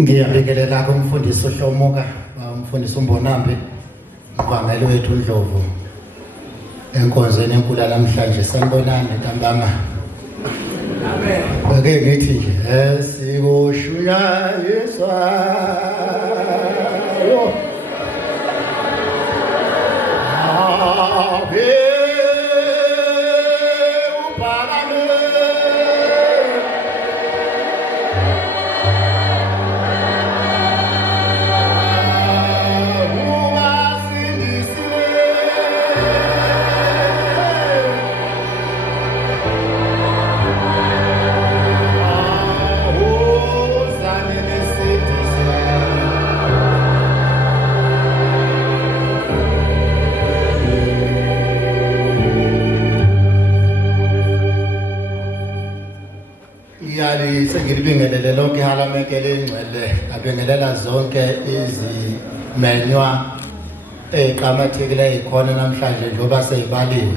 Ngiyabingelela kumfundisi uHlomuka, umfundisi uMbonambi, uvangeli wethu uNdlovu. Enkonzweni enkulu namhlanje sanibonani ntambama. Amen. Ake ngithi nje sikushunyayiswa. Sengilibingelele lonke ihalamekele ingcwele, abingelela zonke izimenywa eqhamathekile ikhona namhlanje njengoba seyibaliwe.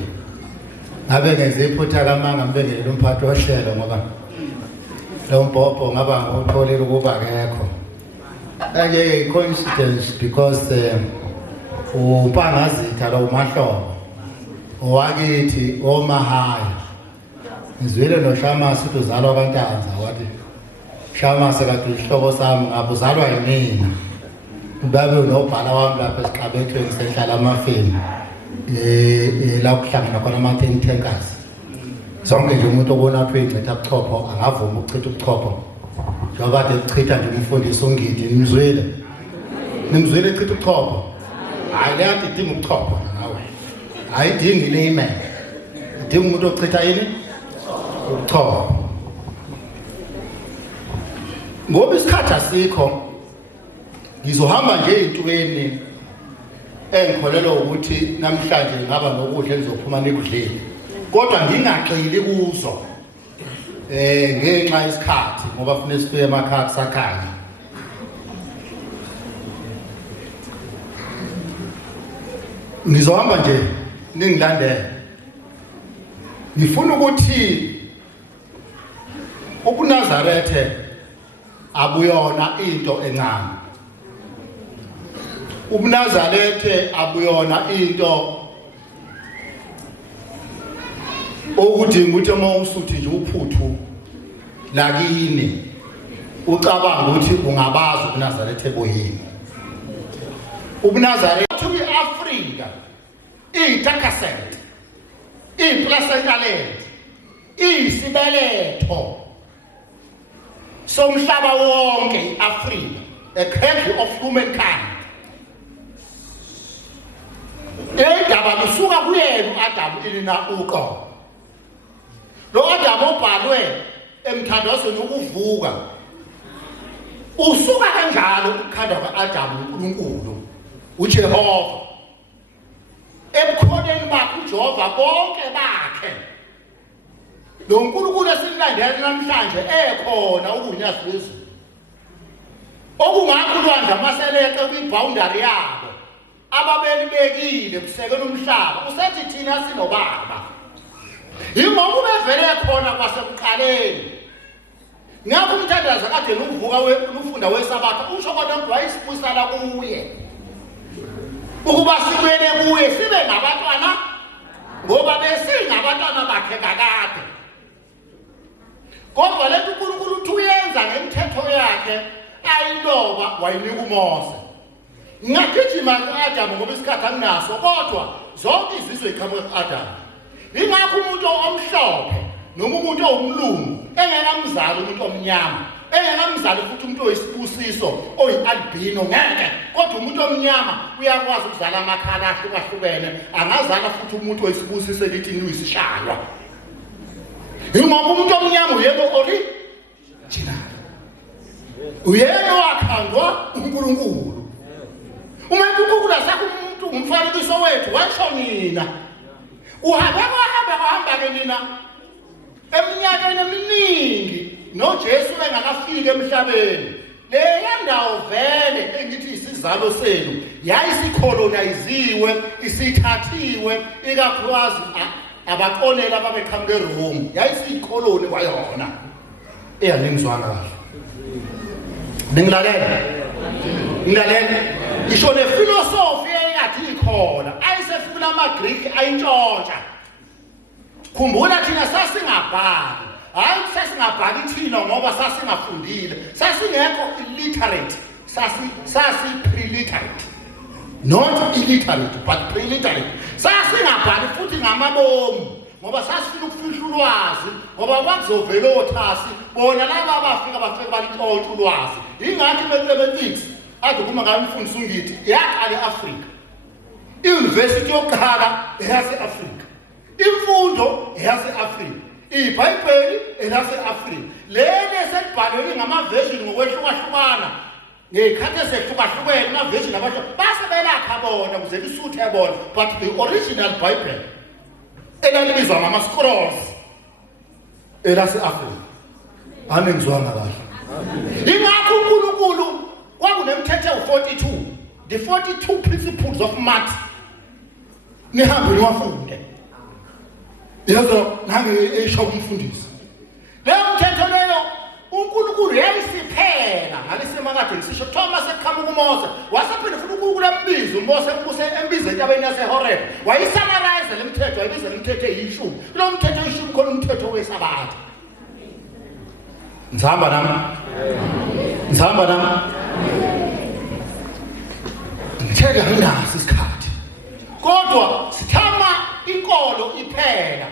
Ngabe ngenze iphutha lamanga ngibingelela umphathi wohlelo ngoba lo mbhobho ngaba ngutholile ukuba akekho. Anje coincidence because umpangazitha lo mahlobo owakithi oMahaya. Ngizwile noShamasi ukuthi uzalwa abantanza wathi Shamasi kathi ihlobo sami ngabe uzalwa yimina. Ubabe unobhala wami lapha esiqabethweni sehlala amafeni la kuhlangana khona ama-tankers. Zonke nje umuntu obona apho incitha ubuchopho angavuma ukuchitha ubuchopho. Njengoba kade kuchitha nje umfundisi uNgidi nimzwile. Nimzwile echitha ubuchopho. Hayi leyathi idinga ubuchopho nawe. Ayidingi le-email. Idinga umuntu ochitha yini? Ubuchopho. Ngoba isikhathi asikho ngizohamba nje ezintweni engikholelwa ukuthi namhlanje ngaba nokudla engizophuma nikudlile kodwa ngingagxili kuzo ngenxa yesikhathi ngoba kufanele sifike emakhaya kusakhanya. Ngizohamba nje ningilandele. Ngifuna ukuthi ubuNazarethe abuyona into encane. ubuNazarethe abuyona into okudinga ukuthi uma usuthi nje uphuthu lakini ucabanga ukuthi ungabazi ubuNazarethe boyini. ubuNazarethe kwi-Afrika iyitakasent, iyiplacentalent, iyisibeletho somhlaba wonke iAfrika, a cradle of humankind. Indaba kusuka kuyena uAdamu ilina uqobo. Lo Adamu obhalwe emthandazweni wokuvuka usuka kanjalo ukukhandwa kaAdamu uNkulunkulu uJehova. Ebukhoneni bakhe uJehova bonke bakhe lo nkulunkulu esimlandela namhlanje ekhona ubunyazi bezulu okungakho ulwandle amaseleke kwi-boundary yabo ababelibekile kusekela umhlaba usethi thina sinobaba. Yingoba ubevele khona kwasekuqaleni. Ngakho umthandazo kade nokuvuka ufunda wesabatha usho kodwa wayisibusala kuye ukuba sibene kuye sibe ngabantwana ngoba besingabantwana bakhe kakade. Kodwa lethu uNkulunkulu uthi uyenza ngemithetho yakhe ayiloba wayinika uMose. Ngingagijima ku-Adamu ngoba isikhathi anginaso kodwa zonke izizwe ziqhamuka ku-Adamu. Yingakho umuntu omhlophe noma umuntu owumlungu engenamzali umuntu omnyama, engenamzali futhi umuntu oyisibusiso oyi-albino ngeke, kodwa umuntu omnyama uyakwazi ukuzala amakhala ahlukahlukene, angazala futhi umuntu oyisibusiso elithi luyisishalwa. Yingoba umuntu omnyama uyena original, uyena wakhandwa uNkulunkulu. Uma uNkulunkulu asakho umuntu umfanekiso wethu washo mina uhamba-ke nina eminyakeni eminingi noJesu engakafiki emhlabeni. Leya ndawo vele engithi isizalo senu yayisikoloniziwe, isithathiwe ikakhulukazi abaqonela ababeqhamuke eRome, yayisiyikoloni kwayona. Eyangizwana kahle. Ningilalela isho nefilosofi eyakhe ikhona ayisefuna amaGreek ayintshontsha. Khumbula thina sasingabhali, hayi sasingabhali thina ngoba sasingafundile, sasingekho illiterate, sasi preliterate, not illiterate but preliterate. Sasingabhali futhi ngamabomu ngoba sasifuna ukufihla ulwazi ngoba kwakuzovela othasi bona laba bafika balintshontsha ulwazi. Ingakho i-mathematics ade kuma ngayo umfundisi ungithi yaqala eAfrika. I-University yokuqala eyase-Afrika, imfundo eyase-Afrika, iBhayibheli elase-Afrika. Leli eselibhalwe ngama-version ngokwehlukahlukana ngey'khathi ezehlukahlukene ama-version abantu basebelakha bona ukuze lisuthe bona, but the original Bible elalibizwa ngama-scrolls elase-Afrika. Anengizwanga kahle. Ingakho uNkulunkulu kwakunemithetho ewu-42, the 42 principles of math. Nihambe niwafunde. Yazo nange esho kumfundisi. Leyo mthetho leyo uNkulunkulu yayisiphela ngalisemakade ngisisho Thomas eqhamuka uMose wasephinde futhi uNkulunkulu embiza uMose embiza entabeni yaseHoreb. Wayisummarize le mthetho, wayibiza lemithetho eyishumi. Kulo mthetho eyishumi khona umthetho weSabatha. Nzamba nami. Ngitheka nginaso isikhathi. Kodwa sithama inkolo iphela.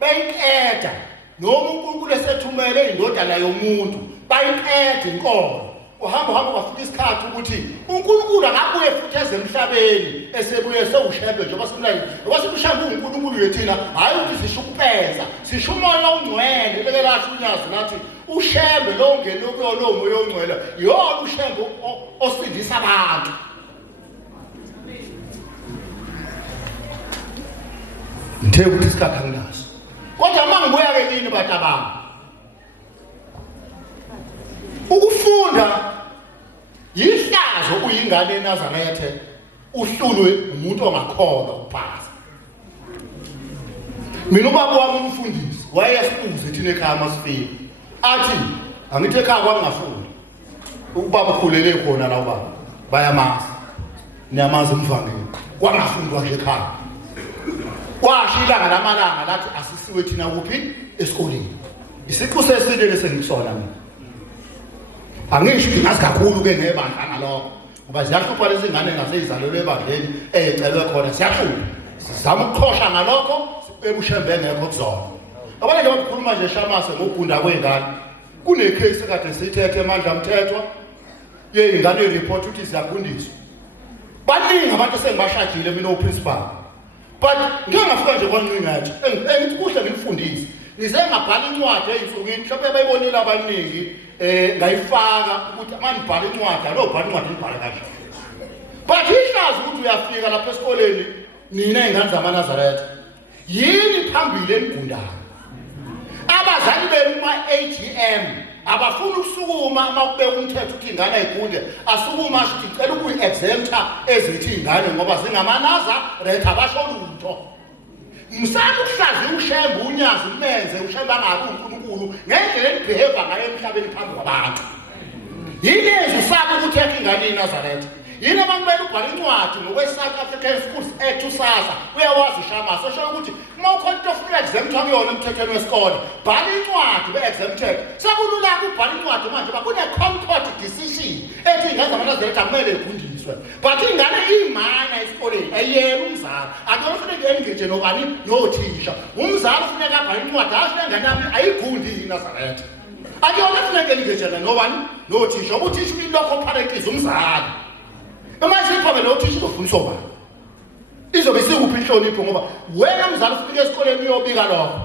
Bayiqeda noma uNkulunkulu esethumele indodana yomuntu bayiqeda inkolo. Uhamba kwafika isikhathi ukuthi uNkulunkulu akabuye futhi ezemhlabeni esebuye sewushembe njengoba simlayini. Ngoba sibushembe uNkulunkulu yethina hayi ukuthi sisho ukupenza, sisho umoya ongcwele lekelasho unyazi nathi ushembe lo ngene kuyo lo moya ongcwele yona ushembe osindisa abantu. Ngithe ukuthi isikhathi anginaso. Kodwa mangibuya ke yini batabanga. Ukufunda yihlazo uyingane eNazarethe uhlulwe umuntu ongakholwa ukuphasa. Mina ubaba wami umfundisi wayesibuze thina ekhaya masifika. Athi angithi ekhaya kwangafunda. Ubaba khulele khona la ubaba. Bayamazi. Niyamazi umvangeli. Kwangafundwa nje ekhaya. Kwashilanga lamalanga lathi asisiwe thina kuphi esikoleni. Isiqu sesile lesengikusona mina. Angisho ukuthi asikakhulu ke ngebandla ngalokho. Ngoba ziyahlupha lezi ngane ngaseyizalelwe ebandleni ecelwe khona siyahlupha. Sizama ukukhosha ngalokho ebushembe ngekho kuzona. Abanye nje bakhuluma nje shamase ngokugunda kwengane. Kune case kade sithethe emandla umthethwa yeyingane report ukuthi ziyagundiswa. Baningi abantu esengibashajile mina uprincipal. But ngiyangafika nje kwancingathi engithi kuhle ngifundise. Nize ngabhala incwadi eyinsukwini mhlawumbe bayibonile abaningi ngayifaka ukuthi manibhala incwadi alo bhala incwadi nibhala kanjani. But ihlazo ukuthi uyafika lapha esikoleni nina ingane zamaNazaretha yini phambili enigundayo. Abazali benu ma-AGM abafuna ukusukuma makubeka umthetho ukuthi ingane ayigunde asukuma asho ukuthi ngicela ukuyi-exempta ezithi ingane ngoba zingamaNazaretha abasho lutho. Msana ukuhlaziya ushembe unyazi umenze ushembe angabi uNkulunkulu ngendlela enibehave ngayo emhlabeni phambi kwabantu. Yini ezisaba ukuthi yakhe ingane eNazaretha. Yini abamele ubhala incwadi ngokwe-South African Schools Act usasa uyawazi Shamasa osho ukuthi uma ukhona into ofuna exempta kuyona emthethweni wesikole bhala incwadi be-exempted. Sekulula ukubhala incwadi manje kune-Concord decision ethi ingane zamaNazaretha kumele igundiswe. But ingane iyimana esikoleni ayiyela umzali akuyona kufuneka engeje nobani nothisha. Umzali ufuneka abhala incwadi asho ingane yami ayigundi iNazaretha. Akuyona kufuneka engejele nobani nothisha ubuthisha ilokho pharekhiza umzali. Manje iphambe nothisha uzofundiswa bani? Izobe sikuphi inhlonipho ngoba wena mzali ufike esikoleni uyobika lokho.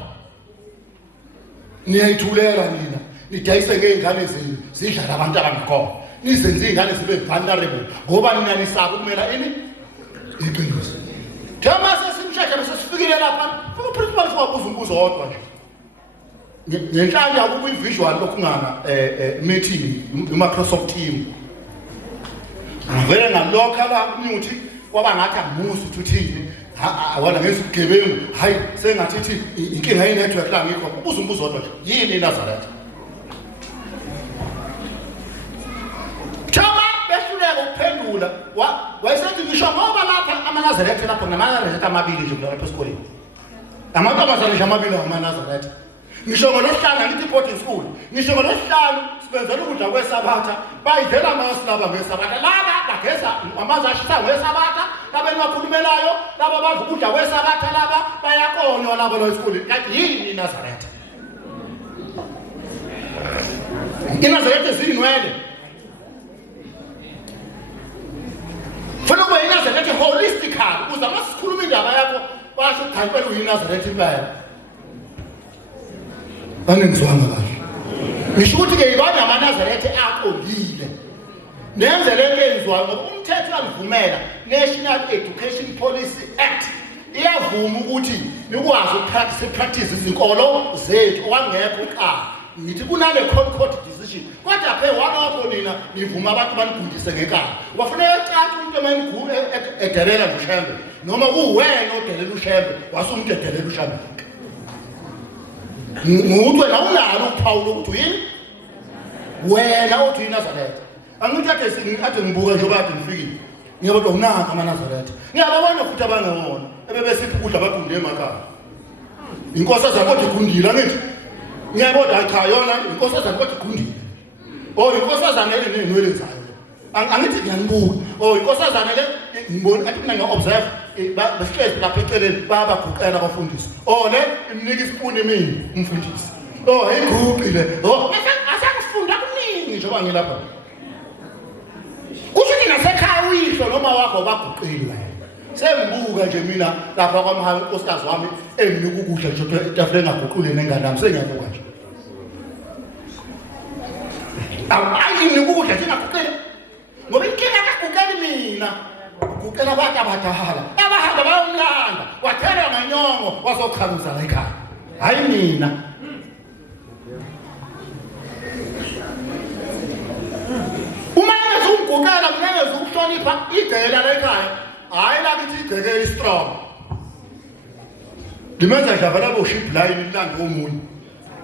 Niyayithulela nina nidayise ngeingane zenu zidlala abantu abangakho. Nizenze ingane zibe vulnerable ngoba nina nisaba ukumela ini iqiniso. Thema sesimshaya bese sifikile lapha futhi uprincipal wabuza umbuzo wodwa nje. Ngenhlanja ukuba i-visual lokungana meeting Microsoft Teams. Vele ngalokho abakunyuthi kwaba ngathi amusi ukuthi uthini awona ngenza ubugebengu hayi sengathi inkinga yinetwork la ngikho ubuza umbuzo wodwa nje yini iNazaretha wayedlula wayesethi ngisho ngoba lapha amaNazaretha lapho ngamaNazaretha amabili nje lapha esikoleni amantombazane nje amabili ngamaNazaretha ngisho ngolosihlanu ngithi boarding school ngisho ngolosihlanu sibenzela ukudla kwesabatha bayidlela amasi laba ngesabatha laba bageza amanzi ashisa ngesabatha laba nibakhulumelayo laba badla ukudla kwesabatha laba bayakonywa laba lo esikoleni kanti yini iNazaretha iNazaretha zinwele funa kube iNazaretha holistically ukuze uma sikhuluma indaba yakho basho ukhanyipela uyiNazaretha impela angizwanga kahle ngisho ukuthi ke ibona amaNazaretha aqondile nenze lento enziwayo ngoba umthetho uyavumela National Education Policy Act iyavuma ukuthi nikwazi ukupractice izinkolo zethu okwangekho ekhaya ngithi kunale court decision kodwa phela walokho nina nivuma abantu banigundise ngekhaya ubafuneka ecathi umuntu emanigugu ederela uShembe noma kuwena odelela uShembe wasumdedelela uShembe nguwe la unalo uPaulo ukuthi yini wena othi iNazaretha angithi ade ngibuka nje obade ngifikile ngiyabona unaka amaNazaretha ngiyabona futhi abangewona ebebesipha ukudla abagundi emakhaya inkosazana kodwa igundile ngithi ngiyabona cha yona inkosazana kodwa igundile inkosazana elinenwele zayo angithi ngiyanibuka inkosazana le ngibona athi mina ngiobserve basihlezi lapha eceleni bayabaguqela abafundisi le imnika isipuni mina umfundisi ayiguqile asakufunda kuningi njengoba ngilapha kusho nasekhaya uyihlo noma wakho baguqeli wena sengibuka nje mina lapha kwamahamba unkosikazi wami enginika ukudla nje etafuleni engaguqule nengane nami sengiyabuka nje nginika ukudla nje engaguqile ngoba inkinga akaguqeli mina kuqela abantu abadala abahamba bayomlanda wathela nganyongo wazokhanuza la ekhaya hayi mina uma ngizungukela mina ngizokuhlonipha igcela la ekhaya hayi la bithi igceke strong limenza nje abana bo ship line ilanda omunye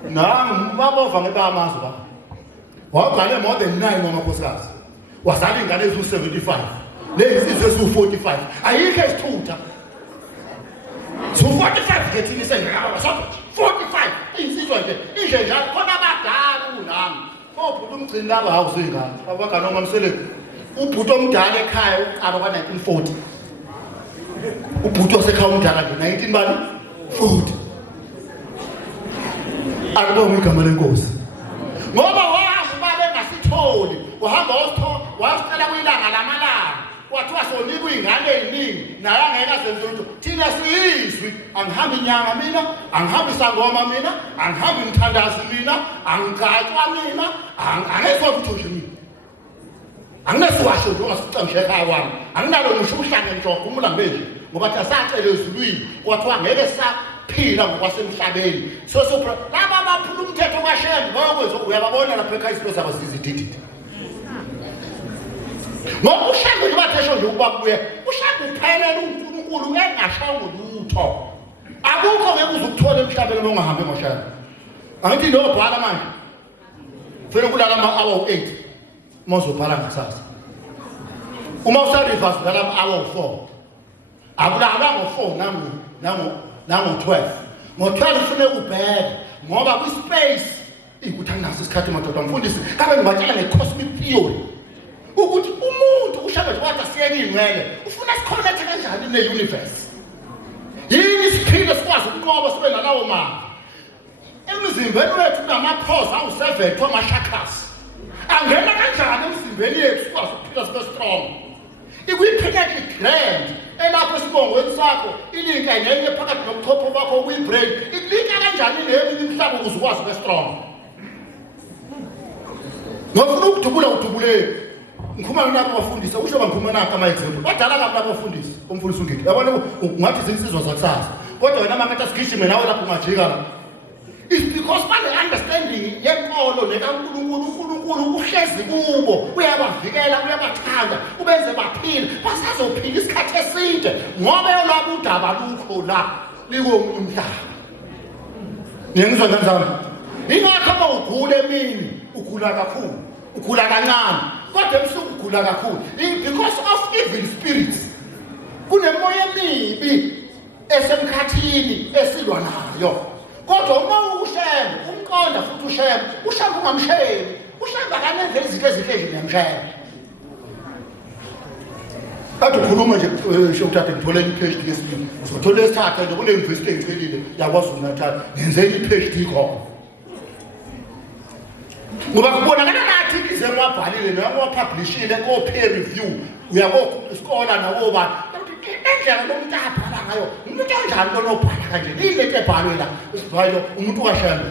nami babova ngebamazi ba waqale more than 9 ngamakhosikazi wazala ingane ezu75 lezi ezu45 ayikho esithutha so 45 ngethini sengaba so 45 insizwa nje inje njalo khona abadala kunami obhuti umgcini laba awuzingane abangane omamseleki ubhuti omdala ekhaya uqala kwa1940 ubhuti wasekhaya omdala nje 19 bani 40 akubonga igama lenkosi ngoba wazi babe ngasitholi uhamba wasicela kuyilanga lamalanga wathiwa sonikwa ingane eziningi naye angeke azenze lutho thina siyizwi angihambi inyanga mina angihambi isangoma mina angihambi imthandazi mina angigcatshwa mina angesotho nje mina anginesiwasho nje ongasifica nje ekhaya wami anginalo ngisho uhlange njongo umlambe nje ngoba thasacela ezulwini kwathiwa ngeke saphila ngokwasemhlabeni so laba abaphula umthetho kaShembe bayokwenza uyababona lapha ekhaya izinto zabo zizidididi ngoba uShembe nje bathesho nje ukuba kubuye uShembe uphelela uNkulunkulu engashaywa lutho akukho ngeke uzukuthola emhlabeni uma ungahambi ngoShembe angithi nobhala manje ufuna kulala ama-hour 8 mawuzobhala ngasasa uma usa-reverse kulala ama-hour 4 akulalwa ngo-4 nango-12 ngo-12 ufune ubheke ngoba kwi-space ikuthi anginaso isikhathi madoda mfundisi kabe ngibatshela nge-cosmic theory ukuthi umuntu uShembe wathi asiyeke iy'nwele ufuna sikhonekthe kanjani ne-universe yini siphile sikwazi ukunqoba sibe nalawo manga emzimbeni wethu kunamaphosa awu-7 kuthiwa ama-chakras angena kanjani emzimbeni yethu sikwazi ukuphila sibe strong ikwi-pineal gland elapho esibongweni sakho ilinka ngenye phakathi nobuchopho bakho kwi-brain ilinka kanjani neminye imhlaba ukuze ukwazi ube strong ngofuna ukudubula udubuleki ngikhuluma nabo bafundisa usho bangikhuluma nakho ama-example badala kabi labo bafundisi umfundisi ungithi yabona ungathi zinsizwa zakusasa kodwa wena mangathi asigijime nawe lapho ungajika la it's because bane-understanding yenkolo nekaNkulunkulu uhlezi kubo uyabavikela uyabathanda ubenze baphile basazophila isikhathi eside ngoba yolwabo udaba lukho la likomunye umhlaba ngiyengizwa kanjani ingakho uma ugula emini ugula kakhulu ugula kancane kodwa ebusuku ukugula kakhulu because of evil spirits. Kunemoya emibi esemkhathini esilwa nayo. Kodwa uma ushembe umqonda futhi ushembe ungamshembi ushemba kanenze izinto ezihle nemshembe. Bathi ukhuluma nje shokuthatha ngithole i-PhD yesibili uzothola esithatha nje kule university engicelile yakwaZulu Natal ngenze i-PhD khona. Ngoba kubonakala ngathi izemwabhalile noma wapublishile ko peer review uyako iskola nawo bani endlela lomuntu abhala ngayo umuntu kanjani lonobhala kanje ilento ebhalwe la isibhalo umuntu kashembe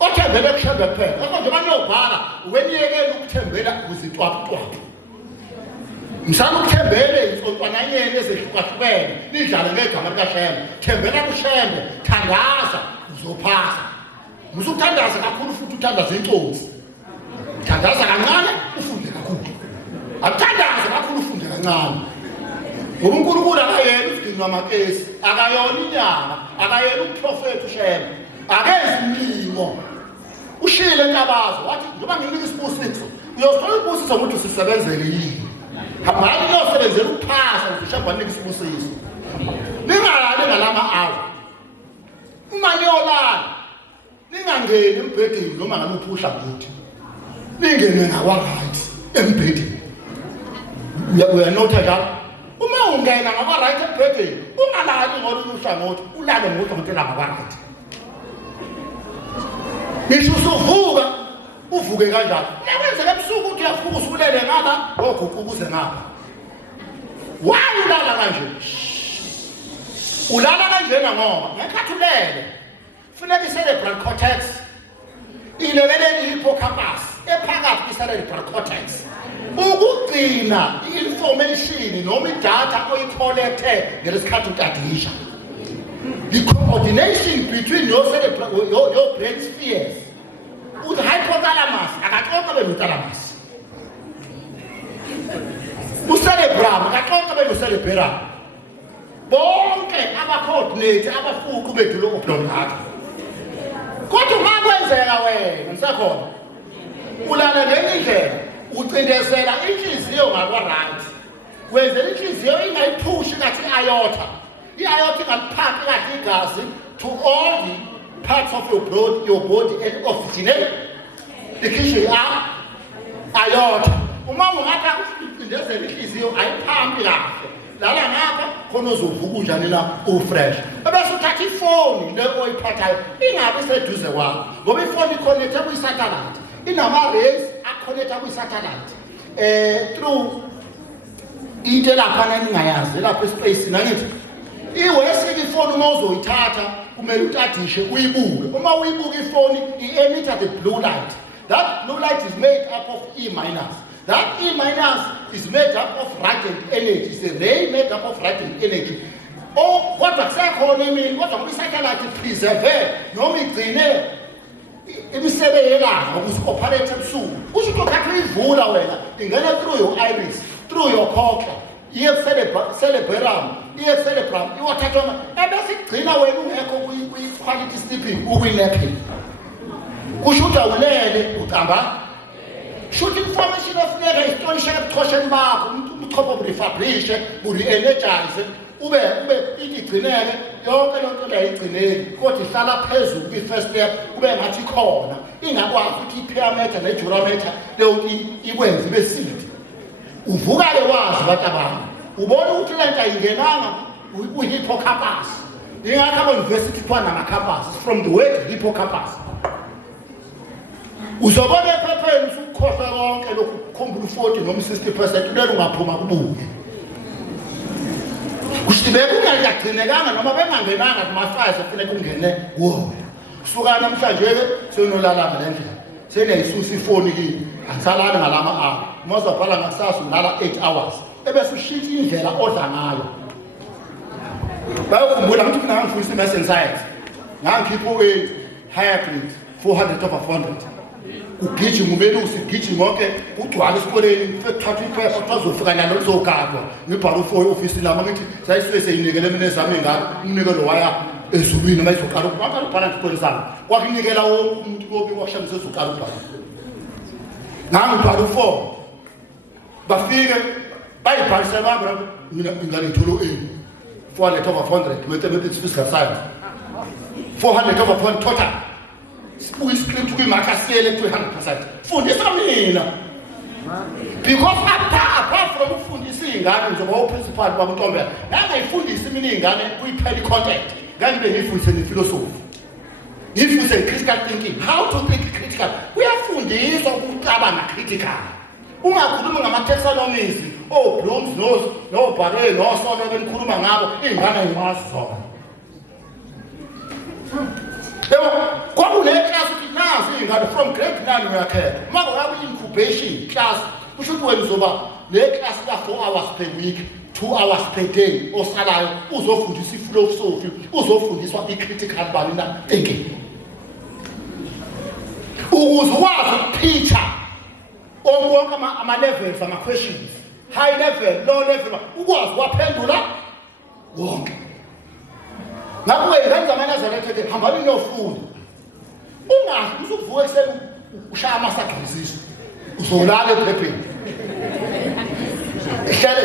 othembele kushembe kuphela akho banobhala weniyekela ukuthembela kuzitwaputwapu msana ukuthembele insontwana yenye ezehlukahlukene nidlale ngegama likashembe thembela kushembe thandaza uzophasa musukuthandaza kakhulu futhi uthandaza inkosi thandaza kancane ufunde kakhulu akuthandaza kakhulu ufunde kancane ngoba uNkulunkulu akayena usidini wamakesi akayona inyanga akayena uprofeti ushembe akenzi umlimo ushile Ntabazo wathi njengoba nginika isibusiso uyosthola isibusiso ukuthi usisebenzele yini hamani uyosebenzela ukuphasa ushembe wanika isibusiso ningalali ngalama awu uma niyolala ningangeni embhedeni noma ngabe uphusha ukuthi ningene ngawa right embhedeni uyanotha njalo uma ungena ngawa right embhedeni ungalali ngolunye uhlangothi ulale ngohlangothela ngawa right ngisho usuvuka uvuke kanjalo yakwenzeka ebusuku ukuthi uyavuka usubulele ngapha oguquka uze ngapha wayi ulala kanje ulala kanjena ngoba ngekhathulele funeka i-cerebral cortex ilebeleni hippocampus ephakathi kwi-cerebral cortex ukugcina i-information noma i-data oyi-collecte ngelesikhathi utadisha. The coordination between your brain spheres with hypothalamus akaxoxa benothalamus ucerebrum akaxoxa benocerebellum bonke aba-coordinate abafuqu bethu lo-oblongata. Kodwa uma kwenzeka wena ngisakhona ulala ngenye indlela ucindezela inhliziyo ngakwa-right wenzela inhliziyo ingayiphushi kathi i-aorta ingaliphaphi kahle igazi to all the parts of your body and oxygenate likhishwe i-aorta. Uma ungatha ucindezela inhliziyo ayiphampi kahle lala ngapha khona uzovuka unjani la ufresh ebese uthatha ifoni le oyiphathayo ingabe seduze kwakho ngoba ifoni iconnecte kwi-satellite inama-rays aconnecta kwi-satellite through into laphana ningayazi lapho espace nangithi iwesike ifoni uma uzoyithatha kumele utadishe uyibuke. Uma uyibuka ifoni i-emit the blue light. That blue light is made up of E minus. That E minus is made up of radiant energy. It's a ray made up of radiant energy. Oh, kodwa kusekhona emini kodwa ngoba i-satellite preserve noma igcine imisebe yelanga ukuzi-operate ebusuku kusho ukuthi okhathi uyivula wena ingena through your iris, through your cochlea, iye cerebellum, iye cerebrum iwathathwa ebese igcina wena ungekho kwi-quality sleeping ukwi-napping. Kusho ukuthi awulele ucamba shoot information efuneka isitonishe ebuchosheni bakho ubuchopho burefabrishe buri-energize ube igcineke yonke lonto layigcineki kodwa ihlala phezulu kwi-first step kube ngathi khona ingakwazi ukuthi i-parameter ne-durameter leyonto ikwenze ibe sidi. Uvuka-ke wazi bantu abantu ubona ukuthi le nto ayingenanga kwi-hippocampus. Ingakho ama-university kuthiwa nama-campus from the word hippocampus. Uzobona ephepheni usukukhohlwa konke lokhu kukhumbula u-40 noma 60% ulele ungaphuma kubuke. Kusibeka ungayagcinekanga noma bengangenanga kuma-5 efuneka ungene kuwona. Kusuka namhlanje-ke senolala ngale ndlela. Seniyayisusa ifoni kini angisalali ngalama-hour. Uma uzobhala ngakusasa ulala 8 hours. Ebese ushintsha indlela odla ngayo. Bayokhumbula ukuthi mina ngangifundisa i-maths and science. Ngangikhipha higher grade 400/400. Ugijima ubelusi ugijima wonke ugcwala esikoleni kuthathwa iphepha kuthiwa uzofika nalo lizogadwa ngibhala u-4 ofisini lami ngithi sayisuke seyinikele mina ezami engalo umnikelo waya ezulwini uma izoqala ubhala isikoleni sami kwakunikela wonke umuntu kobi washamisa ezoqala ubhala ngangibhala u-4 bafike bayibhalisa abantu mina ngithulo 400 over 400 mathematics physical science 400 over 400 total script kwimakasiyele 300%. Fundisa mina because apart from ukufundisa izingane njengoba uprincipal babuNtombela nangayifundisa mina izingane kuyiphela content kanti ngifundise nephilosophy ngifundise critical thinking, how to think critical. Kuyafundiswa ukucabanga critical. Ungakhuluma ngama-taxonomies Bloom's no-Barre no-Soto benikhuluma ngabo izingane ayikwazi zona. Kwakune-class ukuthi nazi izingane from grade 9 uyakhetha. Uma ngabe incubation class kusho ukuthi wena uzoba ne-class ka-4 hours per week, 2 hours per day osalayo uzofundisa i-philosophy, uzofundiswa i-critical thinking. Ukuze ukwazi ukupitcha onke ama-levels ama-questions, high level, low level, ukwazi uwaphendula wonke. Ngakho izingane zamaNazaretha hambani niyofunda. Ungazi usuvuka ekuseni ushaya amasagrisiso uzolala ephepheni. Ihlale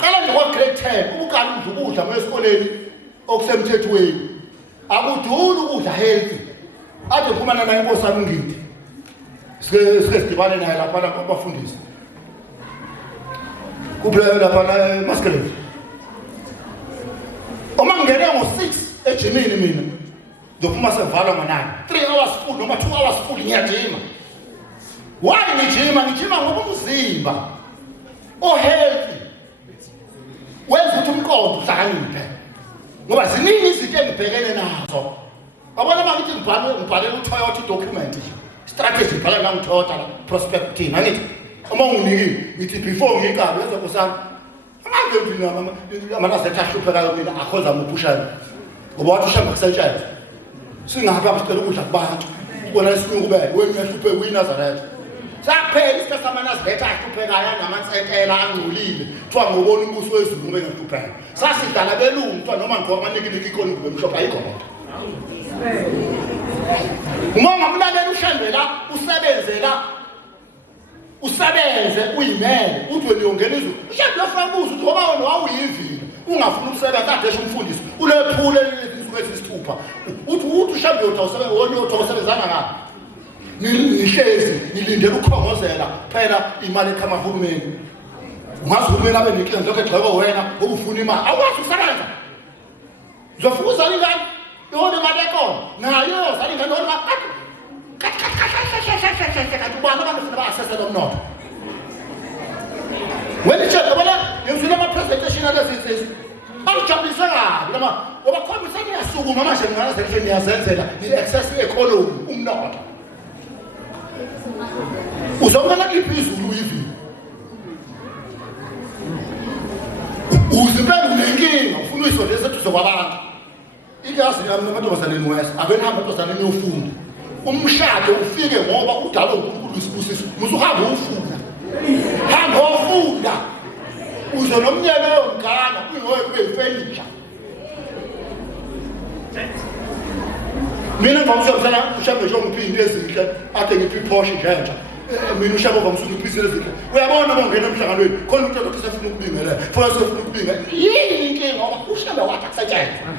qala nje kwa-grade 10 ukukala ukudla esikoleni okusemthethweni. Akuduli ukudla healthy. Ade phumana nayo inkosi yami ngithi. Sike sidibane naye lapha kubafundisi. Kuphela lapha eMaskeleni. Uma ngene ngo-6 ejimini mina ngizophuma sevala ngo-9. 3 hours full noma 2 hours full ngiyajima. Why ngijima ngoba umzimba healthy wenza ukuthi umqondo uhlakaniphe. Ngoba ziningi izinto engibhekene nazo. Abona bakithi ngibhalele uToyota document strategy bhala nangitoyota prospect team angithi uma unginiki ngithi before ngikabe ezokusana amanje mina amanazetha hluphekayo mina akhoza muphushana ngoba wathi ushamba kusetshenziswa singabe abasicela ukudla kubantu ubona isinungu kube wena uyahluphe kwiNazaretha saphela isikhathi samanazetha ahluphekayo namansetela angcolile kuthiwa ngobona umbuso wezulu ngengahlupheka sasidlala belungu kuthiwa noma ngoba abaniki ikoni kube mhlophe ayikho. Uma ngamlalela ushambela usebenze uyimele uthi wena uyongena izulu ushambela ufabuza ukuthi ngoba wena wawuyivila ungafuni ukusebenza kade esho umfundisi ulephule izinsuku ezisithupha uthi ushambela uthawusebenza wona uthawusebenzana ngapi nihlezi nilindele ukukhongozela phela imali ekhama uhulumeni ungazi uhulumeni abe nenkinga lokho egxeko wena obufuna imali awazi usebenza uzofuza ingane yona imali ekona nayo zalingane wona kanti ubani abantu funa ba-assessela umnotho wena itshela bona ngizwile ama-presentation alezizizwe angijabulise kabi ngoba khombisa niyasukuma manje mnganazethe niyazenzela ni-access i-economy umnotho uzobona liphi izulu uyivile uzimpela unenkinga ufuna uyisondeza eduze kwabantu. Ikazi yami namantombazaneni wese abenihamba amantombazaneni yofunda umshado ufike ngoba udalwe uNkulunkulu isibusiso musuhamba ufunda hamba ufunda uze nomnyaka yomgana kungoye kube yifenisha. Mina ngomsebenzana ushabe nje ngiphinde ezinhle ade ngiphi Porsche njenja mina ushabo ngomsuku ngiphise ezinhle uyabona bongena emhlanganweni khona umuntu lokho sefuna ukubingelela futhi sefuna ukubinga yini inkinga ngoba ushabe wathi akusetshenziswa.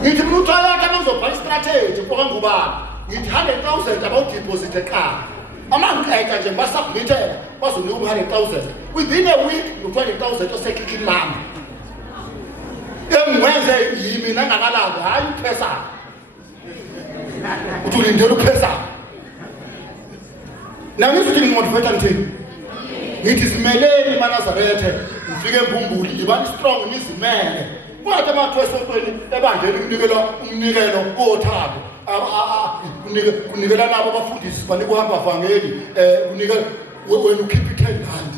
Ngithi mina uToyota mangizobhala istrategy ngubani ngithi 100,000 about deposit ekhaya amangqeka nje basubmitela bazonika 100,000 within a week u20,000 osekhikhini lami engwenze yimi nangakalanga hayi uphesa utulindele uphesa nangithi ngimotivate ngithini ngithi simeleni eManazaretha ngifike eMbumbuli ibani strong nizimele Mata mathu esontweni ebandleni umnikelo othando kunikela nabo abafundisi bani kuhamba vangeli unikela wena ukhipha 10 rand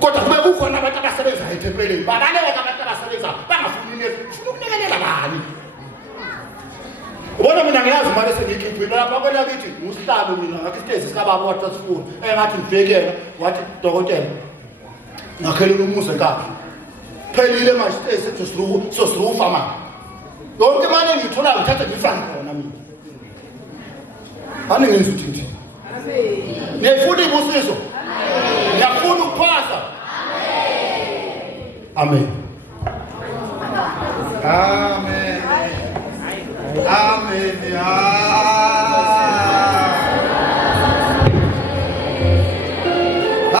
kodwa kube kukhona abantu abasebenza ethempeleni babaleka abantu abasebenza bangafuni ukunikelela bani. Ubona mina ngiyazi manje sengikhiphile lapha bona kithi usihlalo mina ngathi sitezi sikababa wathi asifuna engathi ngibhekela wathi dokotela ngakhelela umuze kahle phelile manje sitezi sosirufa manje yonke imali engiyitholayo ngithatha ngifake khona mina ani ngenza uthini Niyafuna ibusiso. Niyafuna ukuphasa. Amen. Amen. Amen.